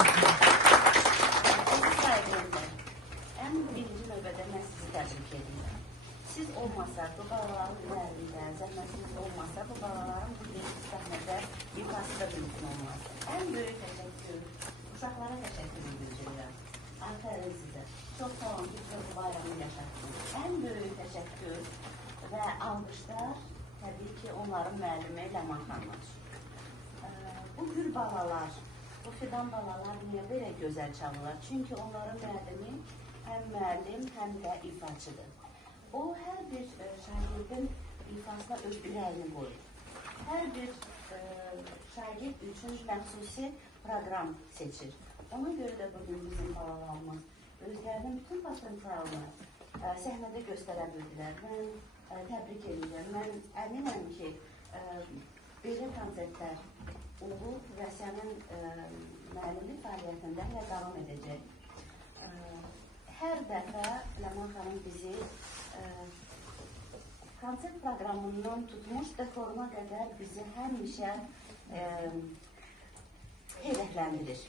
Sizi saygılarımla, ən birinci növbədə mən sizi təbrik edirəm. Siz olmasa, bu balaların üzərində zəhmətiniz olmasa, bu balaların bu səhnədə ifası da mümkün olmaz. Ən böyük təşəkkür, uşaqlara təşəkkür bildirirəm. Aferin sizə. Çox sağ olun ki, sizə bu bayramı yaşatdınız. Ən böyük təşəkkür və alqışlar təbii ki, onların müəllimi Ləman xanımdır. Bu gül balalar, bu fidan balalar niyə belə gözəl çalırlar? Çünki onların müəllimi həm müəllim, həm də ifaçıdır. O, hər bir şagirdin ifasına öz ürəyini qoyur. Hər bir şagird üçün məxsusi proqram seçir. Ona görə də bugün bizim balalarımız özlərinin bütün potensialını səhnədə göstərə bildilər. Mən təbrik edirəm. Mən əminəm ki, belə konsertlər olub və sənin müəllimlik fəaliyyətində hələ davam edəcək. Hər dəfə Ləman xanım bizi konsert proqramından tutmuş dekoruna qədər bizi həmişə heyrətləndirir.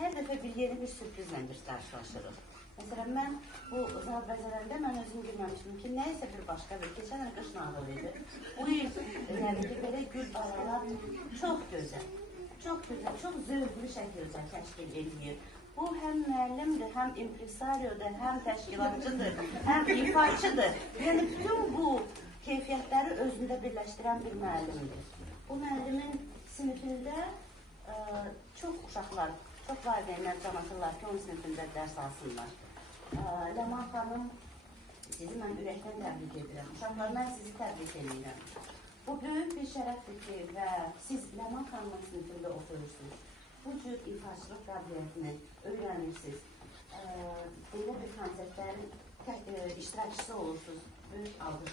Hər dəfə yeni bir sürprizlə biz qarşılaşırıq. Məsələn, mən bu zal bəzələndə mən özüm bilməmişdim ki, nəyəsə bir başqa bir, keçən il qış nağıl idi. Bu il, yəni ki, belə gül balalar çox gözəl, çox zövqlü şəkildə təşkil edir. Bu, həm müəllimdir, həm impresariodur, həm təşkilatçıdır, həm ifaçıdır. Yəni, bütün bu keyfiyyətləri özündə birləşdirən bir müəllimdir. Bu müəllimin sinifində çox uşaqlar, çox valideynlər can atırlar ki, onun sinifində dərs alsınlar. Ləman xanım, sizi mən ürəkdən təbrik edirəm. Uşaqlar, mən sizi təbrik edirəm. Bu, böyük bir şərəfdir ki, və siz Ləman xanımın sinifində oturursunuz. Bu cür ifaçılıq qabiliyyətini öyrənirsiniz. Belə bir konsertlərin iştirakçısı olursunuz. Böyük alqış